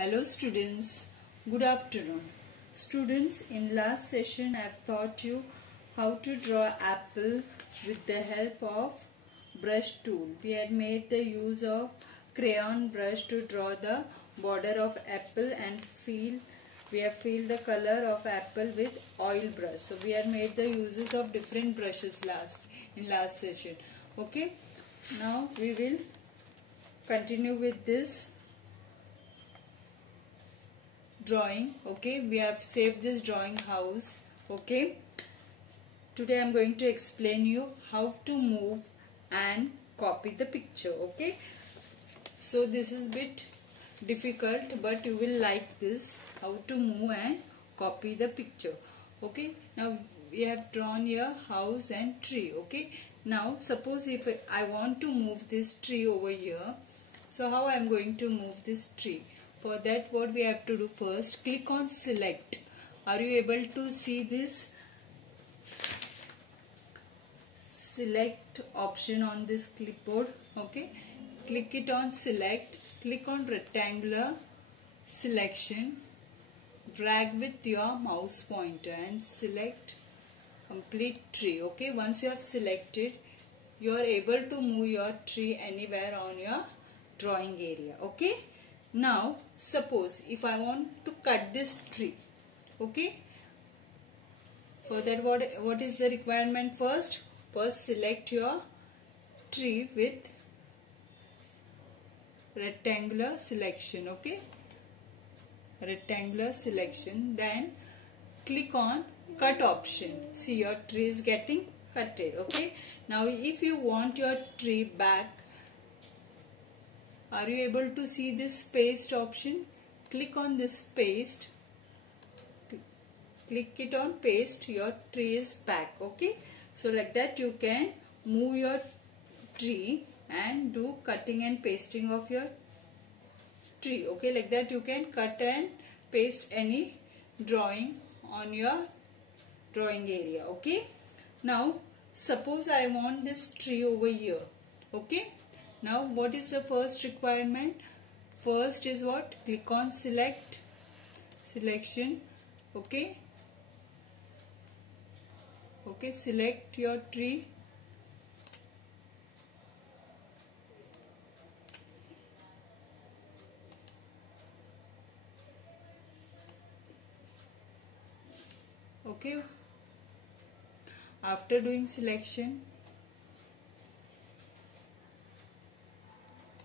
Hello students, good afternoon. Students, in last session I have taught you how to draw apple with the help of brush tool. We had made the use of crayon brush to draw the border of apple and we have filled the color of apple with oil brush. So we had made the uses of different brushes in last session. Okay, now we will continue with this drawing. Okay, we have saved this drawing house. Okay, today I am going to explain you how to move and copy the picture. Okay, so this is a bit difficult, but you will like this, how to move and copy the picture. Okay, now we have drawn a house and tree. Okay, now suppose if I want to move this tree over here, so how I am going to move this tree? For that, what we have to do first, click on select. Are you able to see this select option on this clipboard? Okay, click it on select, click on rectangular selection, drag with your mouse pointer and select complete tree. Okay, once you have selected, you are able to move your tree anywhere on your drawing area. Okay, now suppose if I want to cut this tree. Okay, for that what is the requirement? First select your tree with rectangular selection. Okay, rectangular selection, then click on cut option. See, your tree is getting cutted. Okay, now if you want your tree back, are you able to see this paste option? Click on this paste, click it on paste, your tree is back. Okay, so like that you can move your tree and do cutting and pasting of your tree. Okay, like that you can cut and paste any drawing on your drawing area. Okay, now suppose I want this tree over here. Okay, now what is the first requirement? First is what? Click on select, selection. Okay, okay, select your tree. Okay, after doing selection,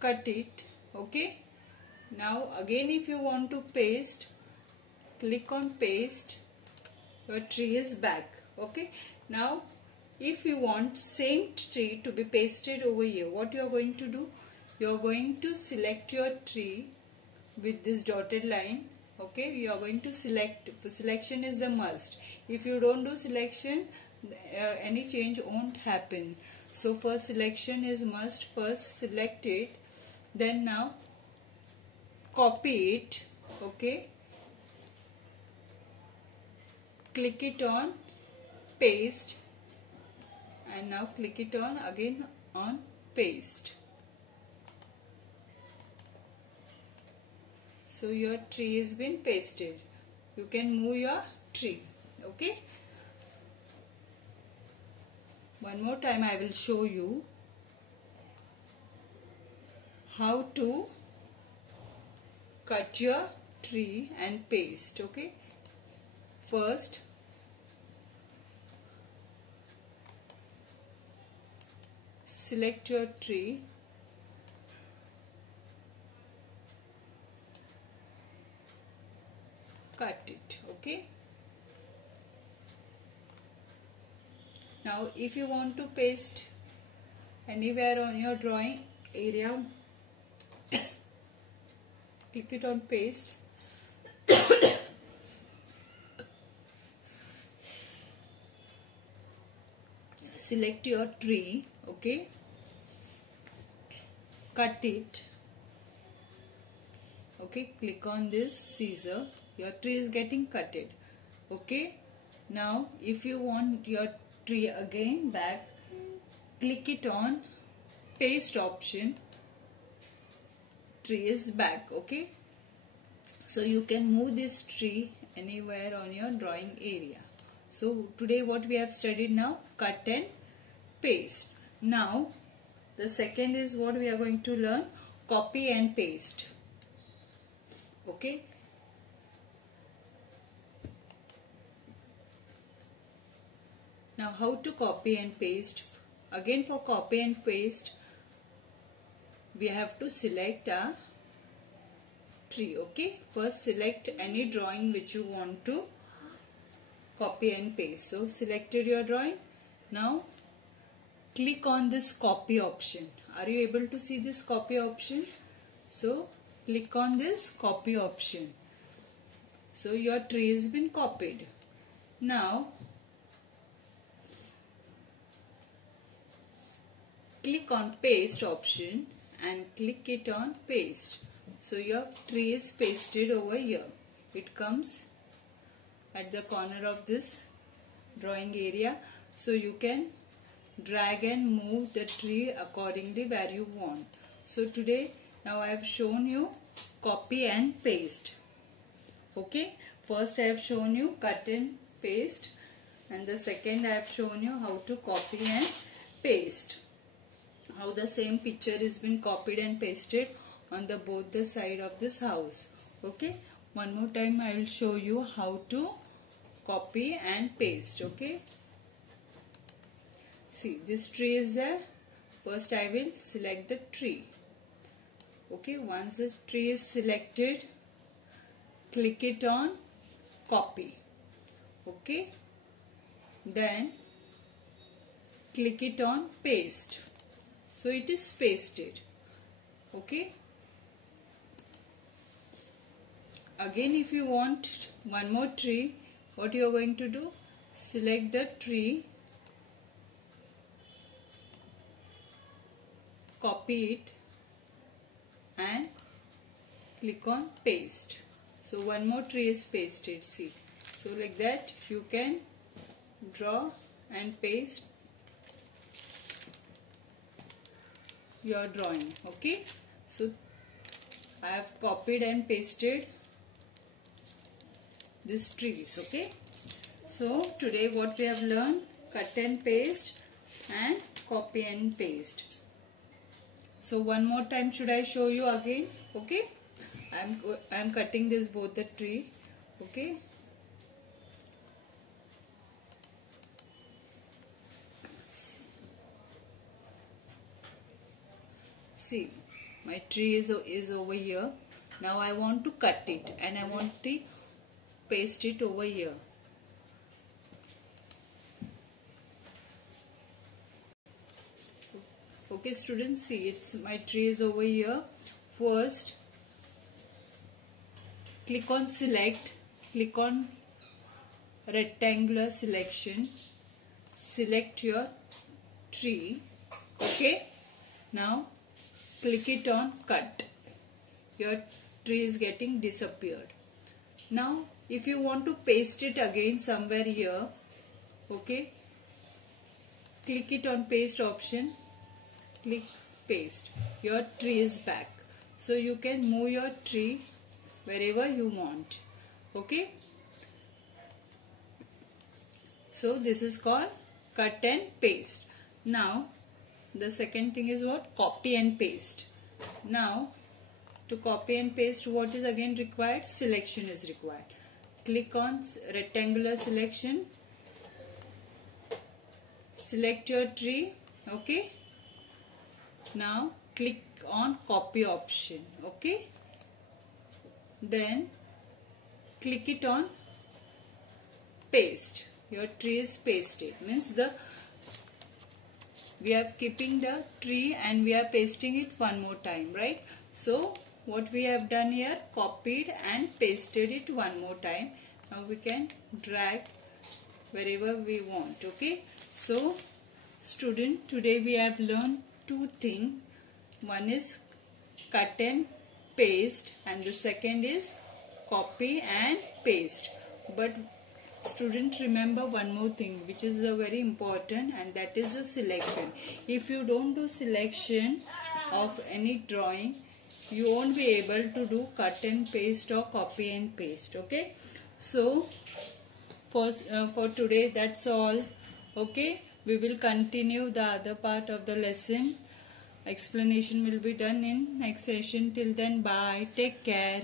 cut it. Okay, now again if you want to paste, click on paste, your tree is back. Okay, now if you want same tree to be pasted over here, what you are going to do? You are going to select your tree with this dotted line. Okay, you are going to select. Selection is a must. If you don't do selection, any change won't happen. So first selection is must. First select it, then now copy it. Okay, click it on paste and now click it on again on paste. So your tree has been pasted. You can move your tree. Okay, one more time I will show you how to cut your tree and paste. Okay, first select your tree, cut it. Okay, now if you want to paste anywhere on your drawing area, click it on paste. Select your tree. Okay, cut it. Okay, click on this scissor, your tree is getting cutted. Okay, now if you want your tree again back, click it on paste option, tree is back. Okay, So you can move this tree anywhere on your drawing area. So today what we have studied now, cut and paste. Now the second is what we are going to learn, copy and paste. Okay. Now how to copy and paste? Again, for copy and paste we have to select a tree. Okay, first select any drawing which you want to copy and paste. So selected your drawing. Now click on this copy option. Are you able to see this copy option? So click on this copy option. So your tree has been copied. Now click on paste option and click it on paste. So your tree is pasted over here. It comes at the corner of this drawing area. So you can drag and move the tree accordingly where you want. So today, now I have shown you copy and paste. Okay, first I have shown you cut and paste, and the second I have shown you how to copy and paste. How the same picture is been copied and pasted on the both the side of this house. Okay, one more time I will show you how to copy and paste. Okay, see, this tree is there. First I will select the tree. Okay, once this tree is selected, click it on copy. Okay, then click it on paste. So it is pasted. Okay, again if you want one more tree, what you are going to do, select the tree, copy it and click on paste. So one more tree is pasted. See, so like that you can draw and paste your drawing. Okay, so I have copied and pasted these trees. Okay, so today what we have learned, cut and paste and copy and paste. So one more time should I show you again? Okay, I am cutting this both the tree. Okay, see, my tree is over here. Now I want to cut it and I want to paste it over here. Okay students, see, it's my tree is over here. First click on select, click on rectangular selection, select your tree. Okay, now click it on cut. Your tree is getting disappeared. Now if you want to paste it again somewhere here, okay, click it on paste option, click paste. Your tree is back. So you can move your tree wherever you want. Okay, so this is called cut and paste. Now the second thing is what, copy and paste. Now to copy and paste, what is again required, selection is required. Click on rectangular selection, select your tree. Okay, now click on copy option. Okay, then click it on paste. Your tree is pasted, means we are keeping the tree and we are pasting it one more time, right? So what we have done here, copied and pasted it one more time. Now we can drag wherever we want. Okay, so student, today we have learned two things. One is cut and paste and the second is copy and paste. But student, remember one more thing which is very important, and that is the selection. If you don't do selection of any drawing, you won't be able to do cut and paste or copy and paste. Okay, so for today that's all. Okay, we will continue the other part of the lesson. Explanation will be done in next session. Till then, bye, take care.